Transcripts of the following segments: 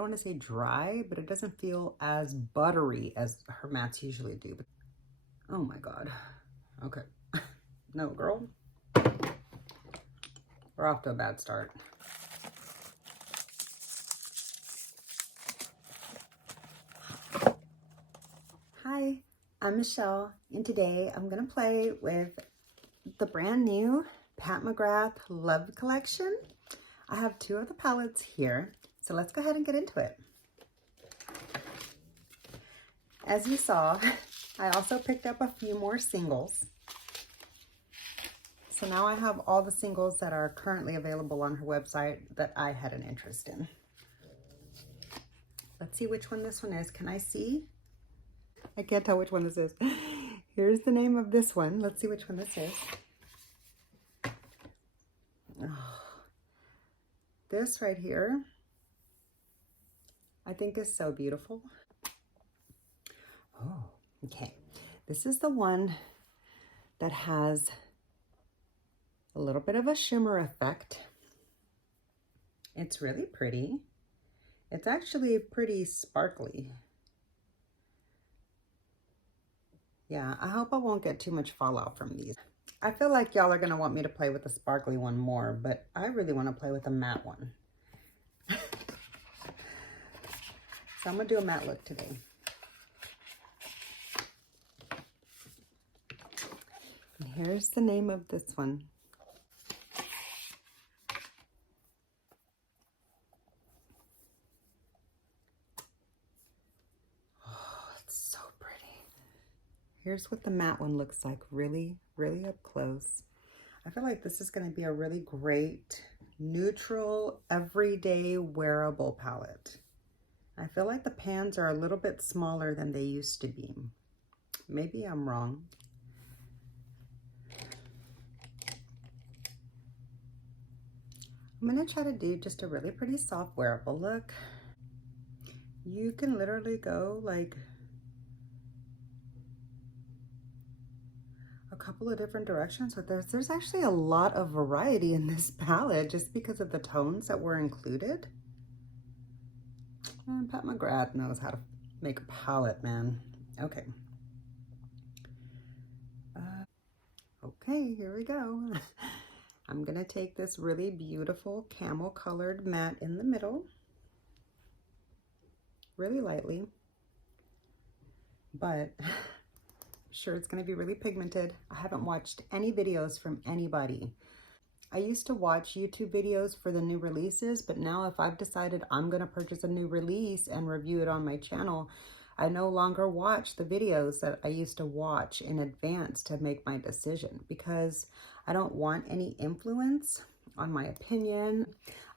don't want to say dry, but it doesn't feel as buttery as her mattes usually do. Oh my God. Okay. No, girl. We're off to a bad start. Hi, I'm Michelle, and today I'm gonna play with the brand new Pat McGrath Love Collection. I have 2 of the palettes here, so let's go ahead and get into it. As you saw, I also picked up a few more singles. So now I have all the singles that are currently available on her website that I had an interest in. Let's see which one this one is. Can I see? I can't tell which one this is. Here's the name of this one. Let's see which one this is. Oh, this right here, I think is so beautiful. Oh, okay. This is the one that has a little bit of a shimmer effect. It's really pretty. It's actually pretty sparkly. Yeah, I hope I won't get too much fallout from these. I feel like y'all are gonna want me to play with the sparkly one more, but I really wanna play with the matte one. So I'm gonna do a matte look today. And here's the name of this one. Here's what the matte one looks like, really, really up close. I feel like this is going to be a really great, neutral, everyday wearable palette. I feel like the pans are a little bit smaller than they used to be. Maybe I'm wrong. I'm going to try to do just a really pretty soft wearable look. You can literally go like couple of different directions with this. There's actually a lot of variety in this palette just because of the tones that were included. And Pat McGrath knows how to make a palette, man. Okay. Okay, here we go. I'm gonna take this really beautiful camel colored matte in the middle, really lightly, but sure it's going to be really pigmented. I haven't watched any videos from anybody. I used to watch YouTube videos for the new releases, but now if I've decided I'm going to purchase a new release and review it on my channel, I no longer watch the videos that I used to watch in advance to make my decision because I don't want any influence on my opinion.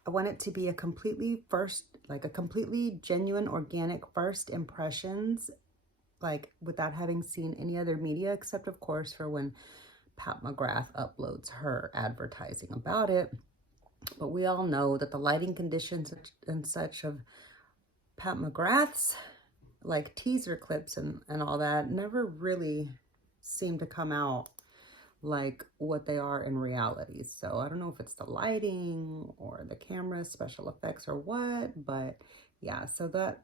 I want it to be a completely genuine, organic first impressions, like without having seen any other media, except of course for when Pat McGrath uploads her advertising about it. But we all know that the lighting conditions and such of Pat McGrath's like teaser clips and all that never really seem to come out like what they are in reality. So I don't know if it's the lighting or the camera special effects or what, but yeah, so that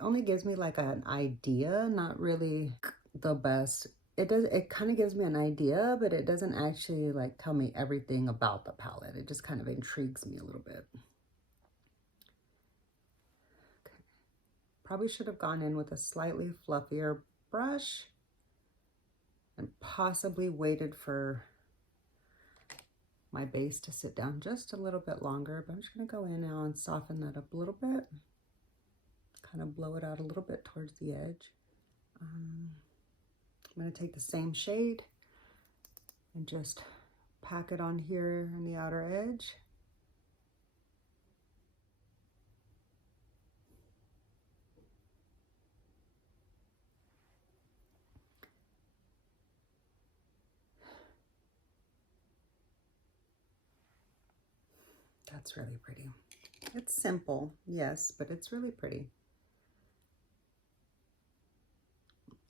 only gives me like an idea, not really the best. It kind of gives me an idea, but it doesn't actually like tell me everything about the palette. It just kind of intrigues me a little bit. Okay. Probably should have gone in with a slightly fluffier brush and possibly waited for my base to sit down just a little bit longer, but I'm just gonna go in now and soften that up a little bit. Kind of blow it out a little bit towards the edge. I'm going to take the same shade and just pack it on here on the outer edge. That's really pretty. It's simple, yes, but it's really pretty.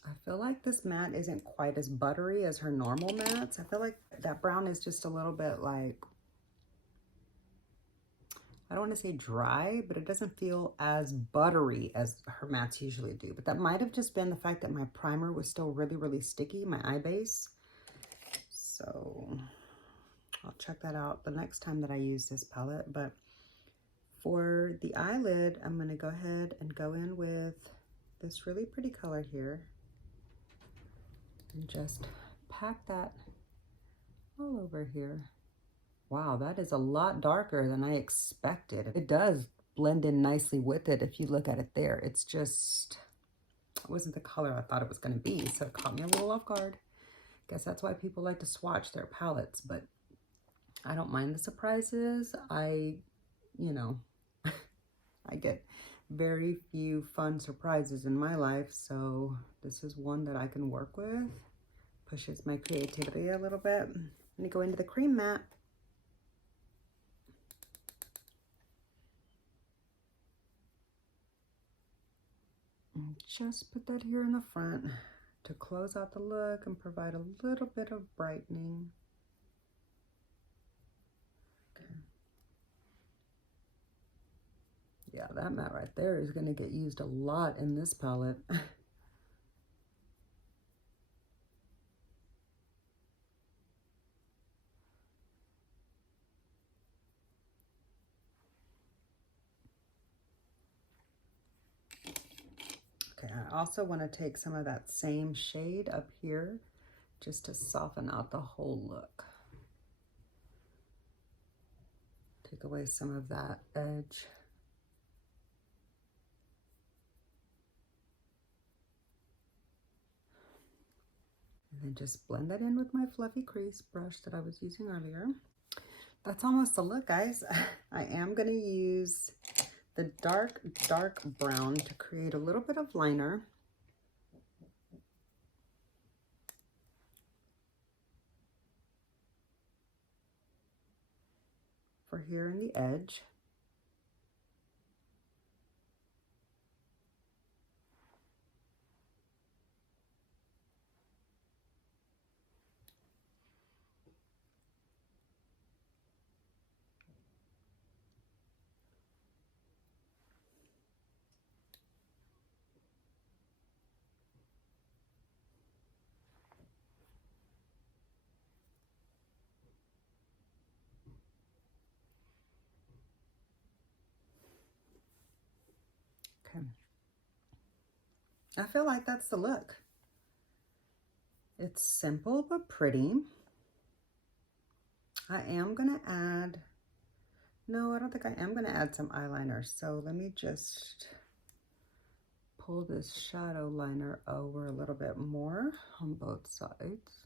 I feel like this matte isn't quite as buttery as her normal mattes. I feel like that brown is just a little bit like, I don't want to say dry, but it doesn't feel as buttery as her mattes usually do. But that might have just been the fact that my primer was still really, really sticky, my eye base. So I'll check that out the next time that I use this palette. But for the eyelid, I'm going to go ahead and go in with this really pretty color here and just pack that all over here. Wow, that is a lot darker than I expected. It does blend in nicely with it if you look at it there. It's just, it wasn't the color I thought it was going to be, so it caught me a little off guard. Guess that's why people like to swatch their palettes, but I don't mind the surprises. You know, I get very few fun surprises in my life, so this is one that I can work with. Pushes my creativity a little bit. I'm gonna go into the cream matte. And just put that here in the front to close out the look and provide a little bit of brightening. Okay. Yeah, that matte right there is going to get used a lot in this palette. Okay, I also want to take some of that same shade up here just to soften out the whole look. Take away some of that edge. And then just blend that in with my fluffy crease brush that I was using earlier. That's almost the look, guys. I am going to use the dark brown to create a little bit of liner. For here in the edge. Okay. I feel like that's the look. It's simple but pretty. I am gonna add, no, I don't think I am gonna add some eyeliner. So let me just pull this shadow liner over a little bit more on both sides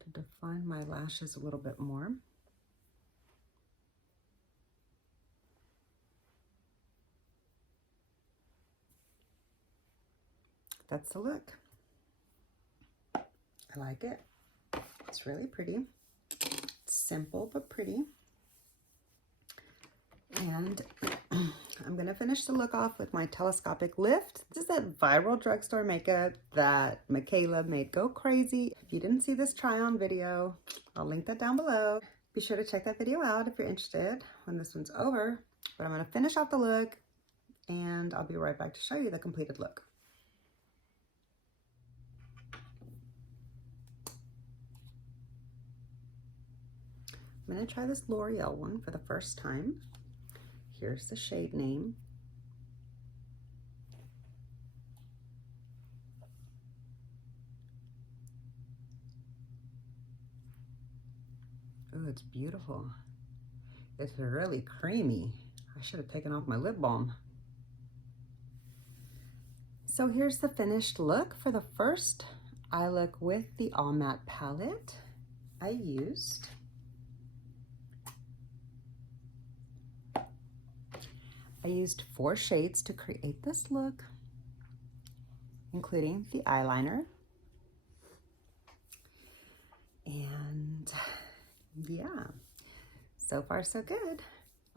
to define my lashes a little bit more. That's the look. I like it. It's really pretty. It's simple but pretty. And I'm gonna finish the look off with my telescopic lift. This is that viral drugstore makeup that Michaela made go crazy. If you didn't see this try on video, I'll link that down below. Be sure to check that video out if you're interested when this one's over. But I'm gonna finish off the look and I'll be right back to show you the completed look. I'm going to try this L'Oreal one for the first time. Here's the shade name. Oh, it's beautiful. It's really creamy. I should have taken off my lip balm. So here's the finished look for the first eye look with the All Matte palette. I used 4 shades to create this look, including the eyeliner. And yeah, so far so good.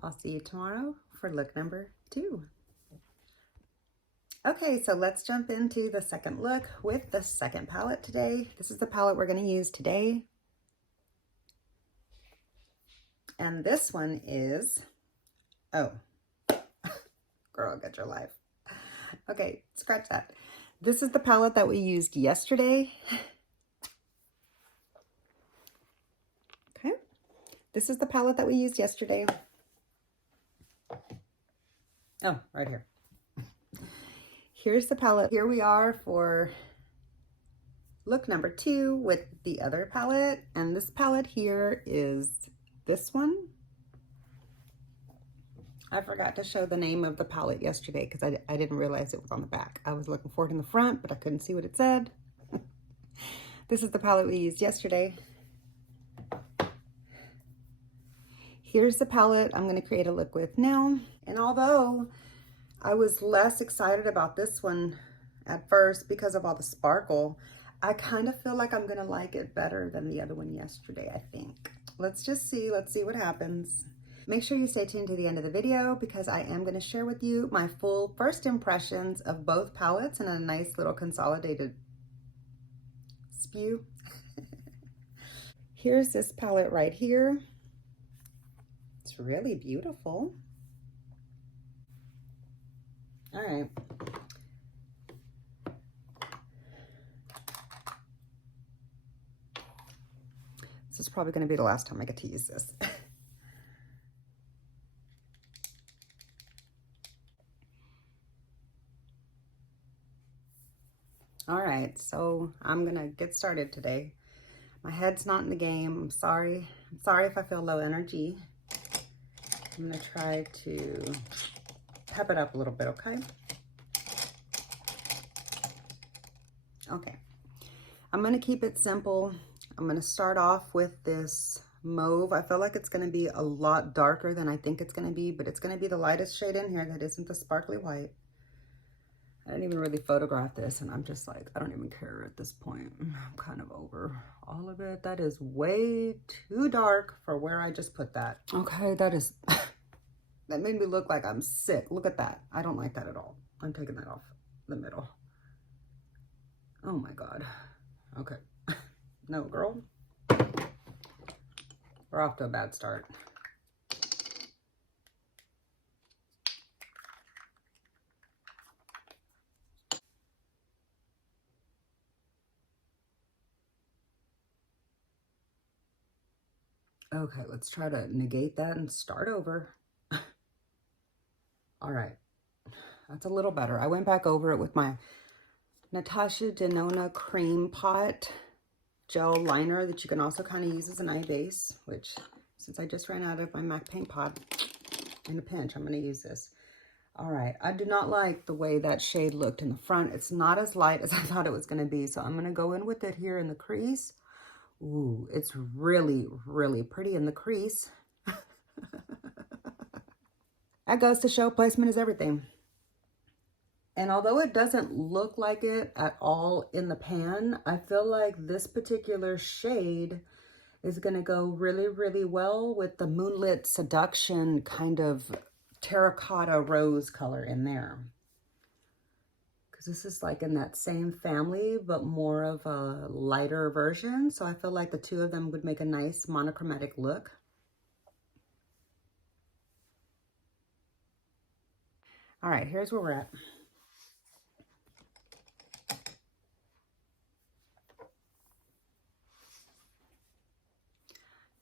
I'll see you tomorrow for look number 2. Okay, so let's jump into the second look with the second palette today. This is the palette we're going to use today. And this one is Oh, girl, get your life. Okay, scratch that. This is the palette that we used yesterday. Okay, this is the palette that we used yesterday. Oh, right here. Here's the palette. Here we are for look number 2 with the other palette. And this palette here is this one. I forgot to show the name of the palette yesterday because I didn't realize it was on the back. I was looking for it in the front, but I couldn't see what it said. This is the palette we used yesterday. Here's the palette I'm going to create a look with now. And although I was less excited about this one at first because of all the sparkle, I kind of feel like I'm going to like it better than the other one yesterday, I think. Let's just see. Let's see what happens. Make sure you stay tuned to the end of the video because I am going to share with you my full first impressions of both palettes in a nice little consolidated spew. Here's this palette right here. It's really beautiful. All right. This is probably going to be the last time I get to use this. All right, so I'm gonna get started today. My head's not in the game. I'm sorry. I'm sorry if I feel low energy. I'm gonna try to pep it up a little bit, okay? Okay. I'm gonna keep it simple. I'm gonna start off with this mauve. I feel like it's gonna be a lot darker than I think it's gonna be, but it's gonna be the lightest shade in here that isn't the sparkly white. I didn't even really photograph this, and I'm just like, I don't even care at this point. I'm kind of over all of it. That is way too dark for where I just put that. Okay, that is, that made me look like I'm sick. Look at that. I don't like that at all. I'm taking that off the middle. Oh my God. Okay. No, girl. We're off to a bad start. Okay, let's try to negate that and start over. All right, that's a little better. I went back over it with my Natasha Denona Cream Pot gel liner that you can also kind of use as an eye base, which since I just ran out of my MAC paint pot in a pinch, I'm going to use this. All right, I do not like the way that shade looked in the front. It's not as light as I thought it was going to be, so I'm going to go in with it here in the crease. Ooh, it's really, really pretty in the crease. That goes to show placement is everything. And although it doesn't look like it at all in the pan, I feel like this particular shade is going to go really, really well with the Moonlit Seduction kind of terracotta rose color in there. Because this is like in that same family, but more of a lighter version. So I feel like the two of them would make a nice monochromatic look. All right, here's where we're at.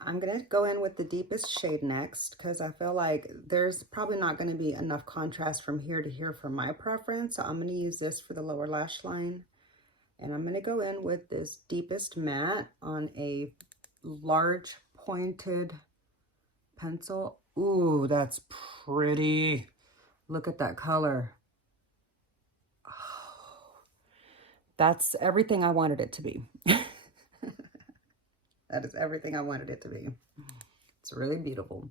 I'm going to go in with the deepest shade next because I feel like there's probably not going to be enough contrast from here to here for my preference. So I'm going to use this for the lower lash line. And I'm going to go in with this deepest matte on a large pointed pencil. Ooh, that's pretty. Look at that color. Oh, that's everything I wanted it to be. That is everything I wanted it to be. It's really beautiful.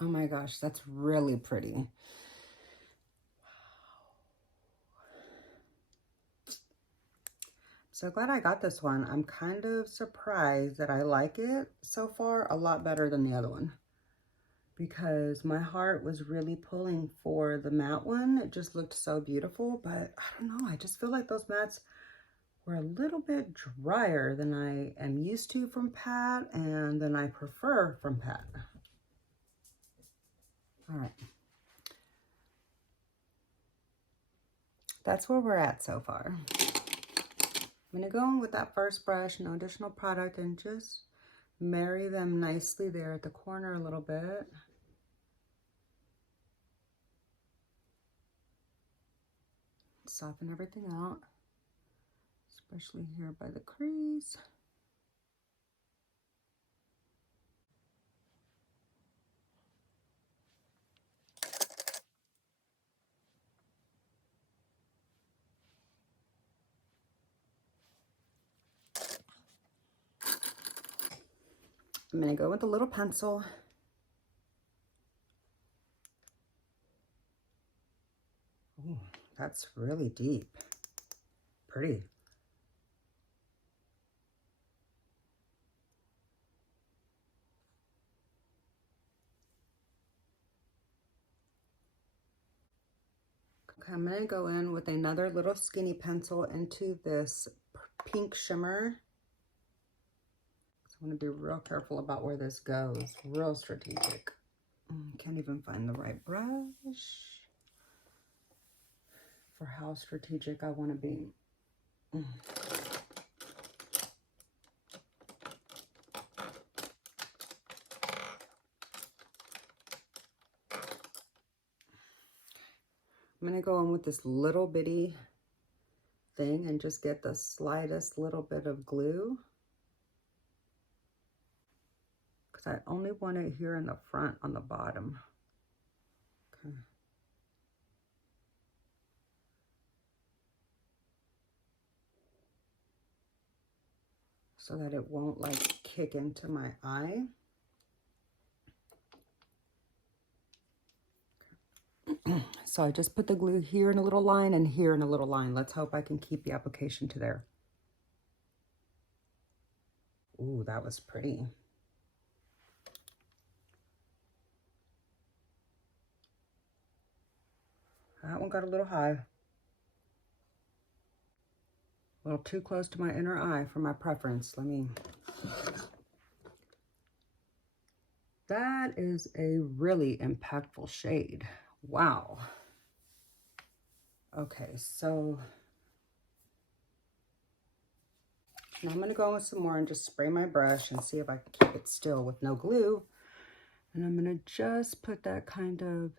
Oh my gosh, that's really pretty. So glad I got this one. I'm kind of surprised that I like it so far a lot better than the other one, because my heart was really pulling for the matte one. It just looked so beautiful, but I don't know. I just feel like those mattes were a little bit drier than I am used to from Pat and than I prefer from Pat. All right. That's where we're at so far. I'm gonna go in with that first brush, no additional product, and just marry them nicely there at the corner a little bit. Soften everything out, especially here by the crease. I'm gonna go with a little pencil. Ooh, that's really deep. Pretty. Okay, I'm gonna go in with another little skinny pencil into this pink shimmer. So I want to be real careful about where this goes. Real strategic. Can't even find the right brush for how strategic I want to be. I'm going to go in with this little bitty thing and just get the slightest little bit of glue, because I only want it here in the front on the bottom. Okay. So that it won't like kick into my eye. So I just put the glue here in a little line and here in a little line. Let's hope I can keep the application to there. Ooh, that was pretty. That one got a little high. A little too close to my inner eye for my preference. That is a really impactful shade. Wow. Okay, so now I'm gonna go in with some more and just spray my brush and see if I can keep it still with no glue. And I'm gonna just put that kind of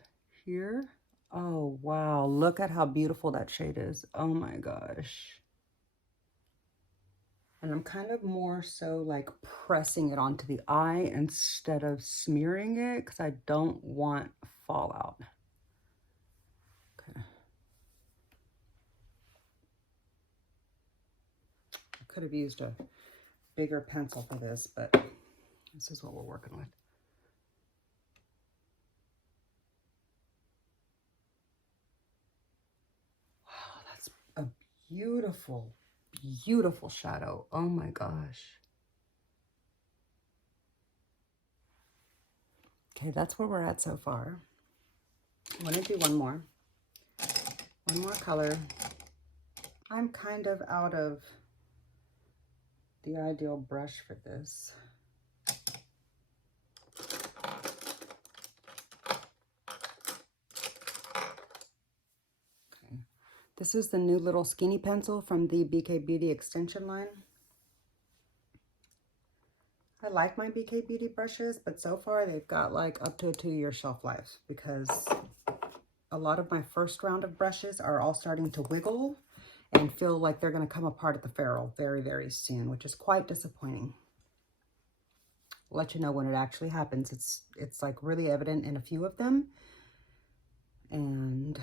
here. Oh, wow, look at how beautiful that shade is. Oh my gosh. And I'm kind of more so like pressing it onto the eye instead of smearing it, because I don't want fallout. Okay. I could have used a bigger pencil for this, but this is what we're working with. Wow, that's a beautiful, beautiful shadow. Oh my gosh. Okay, that's where we're at so far. I want to do one more color. I'm kind of out of the ideal brush for this. Okay, this is the new little skinny pencil from the BK Beauty extension line. I like my BK Beauty brushes, but so far they've got like up to a 2-year shelf life, because a lot of my first round of brushes are all starting to wiggle and feel like they're going to come apart at the ferrule very, very soon, which is quite disappointing. I'll let you know when it actually happens. It's like really evident in a few of them, and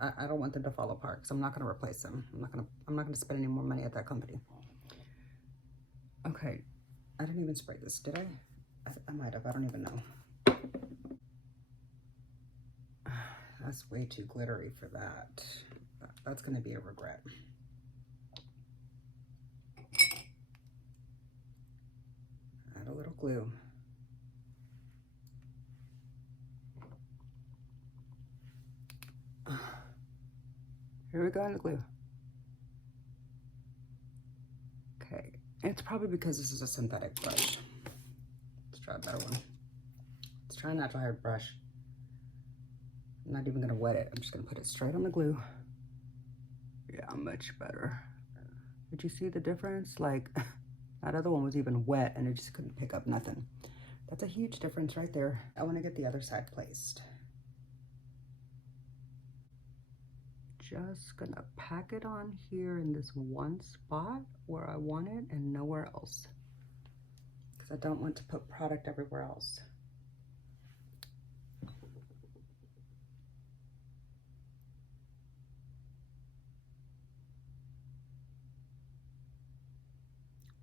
I don't want them to fall apart, because I'm not going to replace them. I'm not going to spend any more money at that company. Okay, I didn't even spray this, did I? I might have, I don't even know. That's way too glittery for that. That's gonna be a regret. Add a little glue. Here we go on the glue. Okay, it's probably because this is a synthetic brush. Let's try a better one. Let's try a natural hair brush. I'm not even gonna wet it. I'm just gonna put it straight on the glue. Yeah, much better. Did you see the difference? Like, that other one was even wet and it just couldn't pick up nothing. That's a huge difference right there. I wanna get the other side placed. Just gonna pack it on here in this one spot where I want it and nowhere else. Because I don't want to put product everywhere else.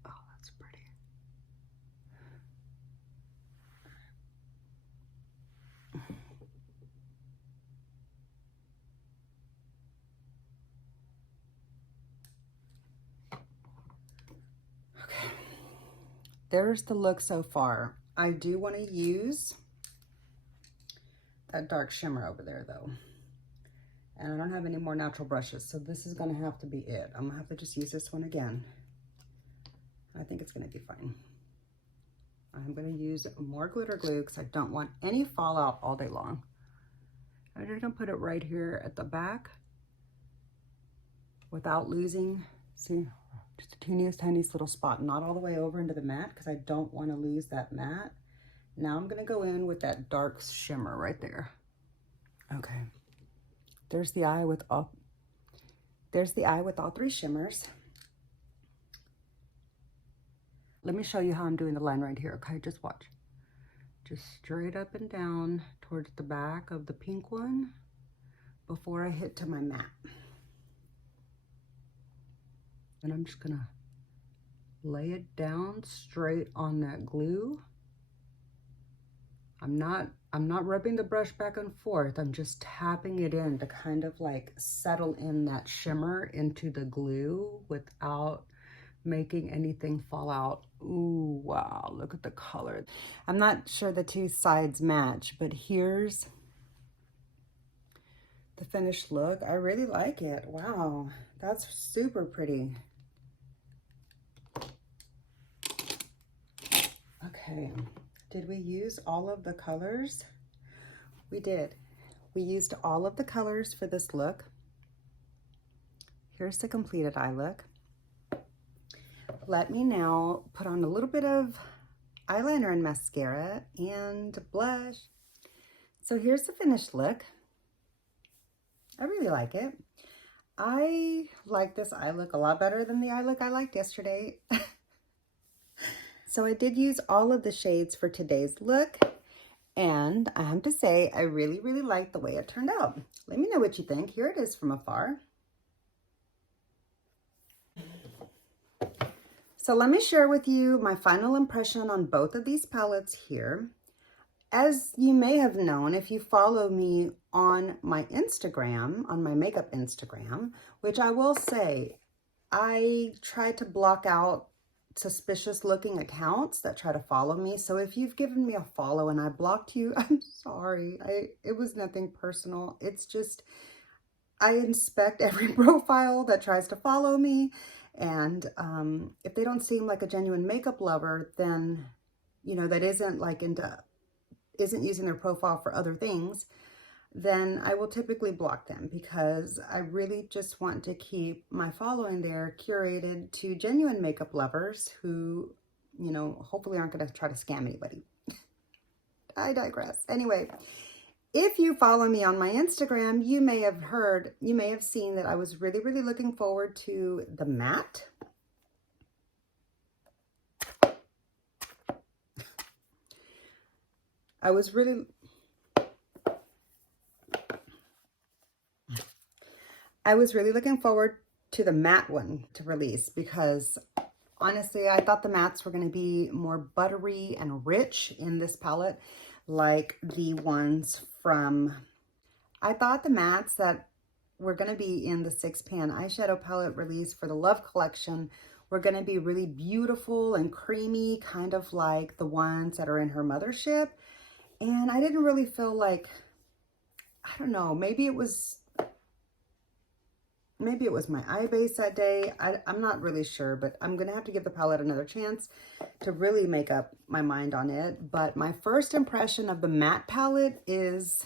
Oh, that's pretty. Okay, there's the look so far. I do want to use that dark shimmer over there though. And I don't have any more natural brushes, so this is gonna have to be it. I'm gonna have to just use this one again. I think it's gonna be fine. I'm gonna use more glitter glue because I don't want any fallout all day long. I'm just gonna put it right here at the back without losing, see, just the teeniest, tiniest little spot, not all the way over into the matte because I don't want to lose that matte. Now I'm gonna go in with that dark shimmer right there. Okay, there's the eye with all three shimmers. Let me show you how I'm doing the line right here, okay? Just watch. Just straight up and down towards the back of the pink one before I hit to my matte. And I'm just gonna lay it down straight on that glue. I'm not rubbing the brush back and forth. I'm just tapping it in to kind of like settle in that shimmer into the glue without making anything fall out. Ooh, wow, look at the color. I'm not sure the two sides match, but here's the finished look. I really like it. Wow, that's super pretty. Okay, did we use all of the colors? We did. We used all of the colors for this look. Here's the completed eye look. Let me now put on a little bit of eyeliner and mascara and blush. So here's the finished look. I really like it. I like this eye look a lot better than the eye look I liked yesterday. So I did use all of the shades for today's look. And I have to say, I really, really like the way it turned out. Let me know what you think. Here it is from afar. So let me share with you my final impression on both of these palettes here. As you may have known, if you follow me on my Instagram, on my makeup Instagram, which I will say, I try to block out suspicious looking accounts that try to follow me. So if you've given me a follow and I blocked you, I'm sorry. It was nothing personal. It's just, I inspect every profile that tries to follow me. And if they don't seem like a genuine makeup lover, then, you know, that isn't using their profile for other things, then I will typically block them because I really just want to keep my following there curated to genuine makeup lovers who, you know, hopefully aren't going to try to scam anybody. I digress. Anyway, if you follow me on my Instagram, you may have seen that I was really, really looking forward to the matte. I was really looking forward to the matte one to release because Honestly, I thought the mattes were going to be more buttery and rich in this palette, like the ones from, I thought the mattes that were going to be in the 6-pan eyeshadow palette release for the Love collection were going to be really beautiful and creamy, kind of like the ones that are in her Mothership. And I didn't really feel like, I don't know, maybe it was my eye base that day. I'm not really sure, but I'm going to have to give the palette another chance to really make up my mind on it. But my first impression of the matte palette is,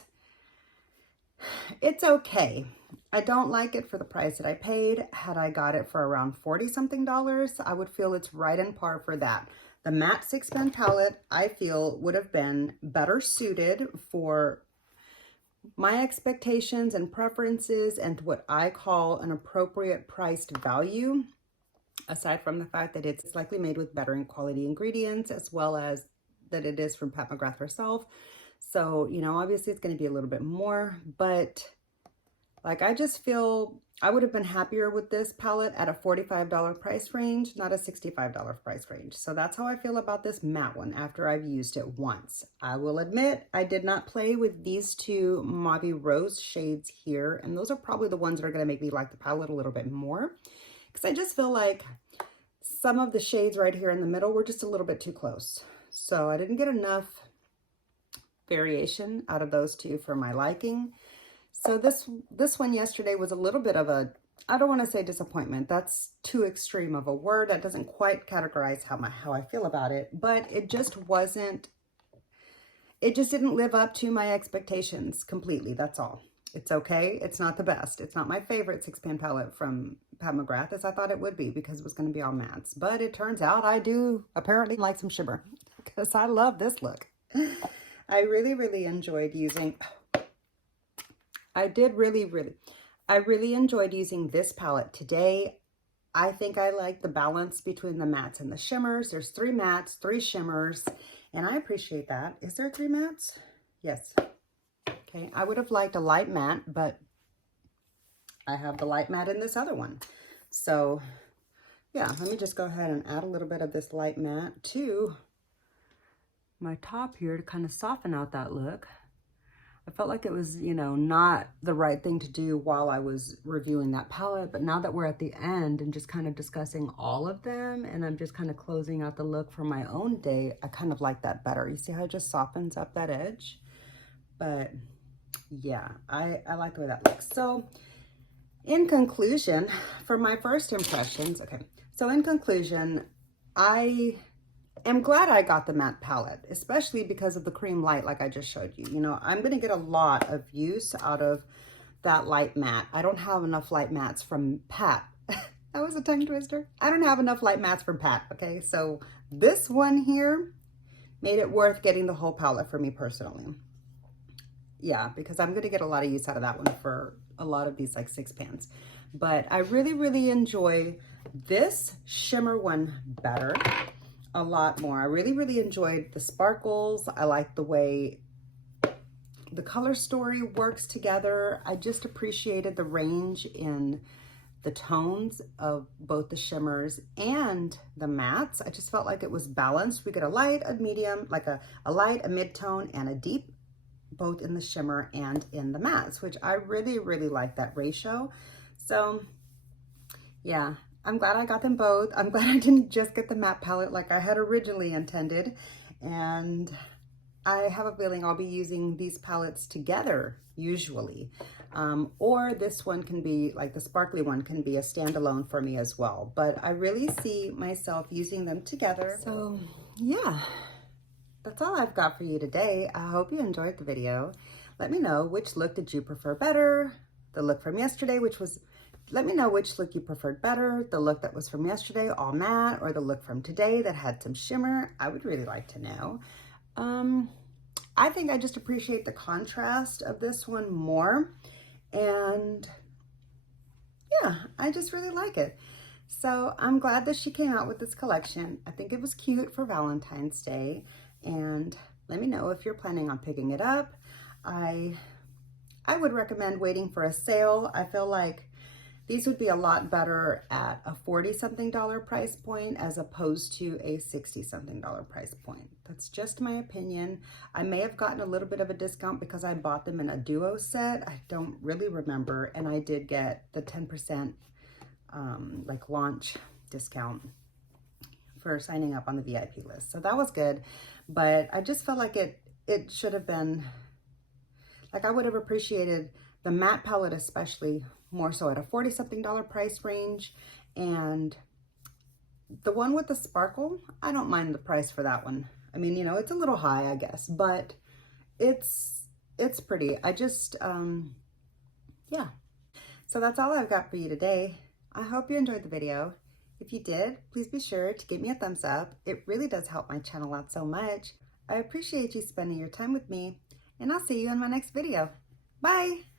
it's okay. I don't like it for the price that I paid. Had I got it for around 40 something dollars, I would feel it's right in par for that. The matte 6-pan palette, I feel, would have been better suited for my expectations and preferences and what I call an appropriate priced value, aside from the fact that it's likely made with better quality ingredients, as well as that it is from Pat McGrath herself. So, you know, obviously it's going to be a little bit more, but like, I just feel I would have been happier with this palette at a $45 price range, not a $65 price range. So that's how I feel about this matte one after I've used it once. I will admit I did not play with these two Mauve Rose shades here, and those are probably the ones that are going to make me like the palette a little bit more, because I just feel like some of the shades right here in the middle were just a little bit too close. So I didn't get enough variation out of those two for my liking. So this one yesterday was a little bit of a, I don't want to say disappointment. That's too extreme of a word. That doesn't quite categorize how I feel about it, but it just didn't live up to my expectations completely. That's all. It's okay. It's not the best. It's not my favorite 6-pan palette from Pat McGrath, as I thought it would be, because it was going to be all mattes. But it turns out I do apparently like some shimmer, because I love this look. I really enjoyed using, I really enjoyed using this palette today. I think I like the balance between the mattes and the shimmers. There's 3 mattes, 3 shimmers, and I appreciate that. Is there 3 mattes? Yes. Okay, I would have liked a light matte, but I have the light matte in this other one. So yeah, let me just go ahead and add a little bit of this light matte to my top here to kind of soften out that look. I felt like it was, you know, not the right thing to do while I was reviewing that palette, but now that we're at the end and just kind of discussing all of them, and I'm just kind of closing out the look for my own day, I kind of like that better. You see how it just softens up that edge? But yeah, I like the way that looks. So in conclusion, for my first impressions, okay, so in conclusion, I am glad I got the matte palette, especially because of the cream light like I just showed you. You know, I'm going to get a lot of use out of that light matte. I don't have enough light mattes from Pat. That was a tongue twister. I don't have enough light mattes from Pat, okay? So this one here made it worth getting the whole palette for me personally. Yeah, because I'm going to get a lot of use out of that one for a lot of these like 6-pans. But I really enjoy this shimmer one better. A lot more. I really enjoyed the sparkles. I like the way the color story works together. I just appreciated the range in the tones of both the shimmers and the mattes. I just felt like it was balanced. We get a light, a medium, like a light, a mid-tone, and a deep, both in the shimmer and in the mattes, which I really like that ratio. So yeah, I'm glad I got them both. I'm glad I didn't just get the matte palette like I had originally intended. And I have a feeling I'll be using these palettes together usually. Or this one can be, like the sparkly one, can be a standalone for me as well. But I really see myself using them together. So yeah, that's all I've got for you today. I hope you enjoyed the video. Let me know, which look did you prefer better? The look from yesterday, let me know which look you preferred better, the look that was from yesterday, all matte, or the look from today that had some shimmer. I would really like to know. I think I just appreciate the contrast of this one more. And yeah, I just really like it. So I'm glad that she came out with this collection. I think it was cute for Valentine's Day. And let me know if you're planning on picking it up. I would recommend waiting for a sale. I feel like These would be a lot better at a $40-something price point as opposed to a $60-something price point. That's just my opinion. I may have gotten a little bit of a discount because I bought them in a duo set. I don't really remember. And I did get the 10% like launch discount for signing up on the VIP list. So that was good. But I just felt like it should have been, like I would have appreciated the matte palette especially more so at a $40-something price range. And the one with the sparkle, I don't mind the price for that one. I mean, you know, it's a little high, I guess, but it's pretty. I just, yeah. So that's all I've got for you today. I hope you enjoyed the video. If you did, please be sure to give me a thumbs up. It really does help my channel out so much. I appreciate you spending your time with me, and I'll see you in my next video. Bye!